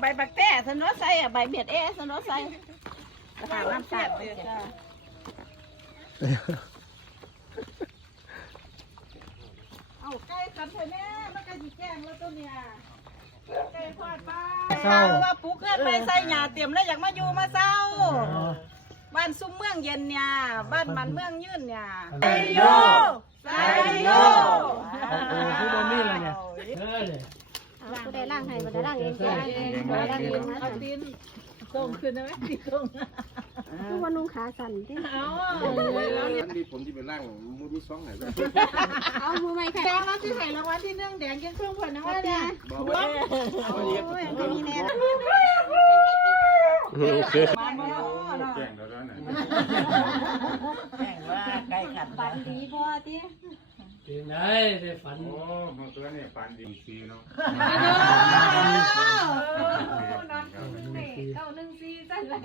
ใบบักแต้สนอใส่ใบเบียดสนอใส่ราคาน้ำตาลเอาไก่กันเถอะแม่มันก็สิแจ้งแล้วตัวเนี่ยไก่ทอดปลาเศร้าว่าปลูกเกิดไปใส่หญ้าเตรียมแล้วอยากมาอยู่มาเศร้าบ้านซุ้มเมืองเย็นเนี่ยบ้านมันเมืองยืนเนี่ยไซโยไซโยผู้บ่มีอะไรเนี่ยกูได้ล่างให้กูได้ล่างเองกูได้ล่างเองนะ เอาตีนตรงขึ้นนะไหมตีนตรงกูว่านุ่งขาสั่นที่เอานี่ผมที่ไปล่างมือที่สองไหน เอามือไม่แข็ง แดงแล้วที่ใส่รางวัลที่1แดงยังเครื่องผ่อนนะว่าเนี่ยบอกว่า โอ้ยก็มีแน่ โอเค มาเนาะ แข่งแล้วนะ แข่งว่าไก่ขัน ปันดีพ่อที่ เป็นไงได้ฝัน โอ้มาตัวนี้ปานดีซีเนาะ 914สั่นเลย